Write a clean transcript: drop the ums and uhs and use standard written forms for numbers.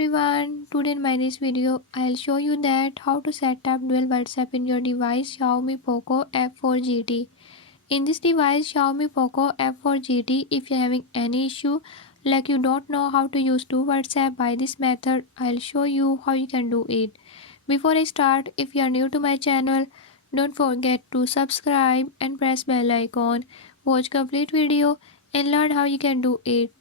everyone, today in my this video I'll show you that how to set up dual WhatsApp in your device Xiaomi POCO F4 GT. In this device Xiaomi POCO F4 GT, if you're having any issue like you don't know how to use two WhatsApp by this method, I'll show you how you can do it. Before I start, if you are new to my channel, don't forget to subscribe and press bell icon. Watch complete video and learn how you can do it.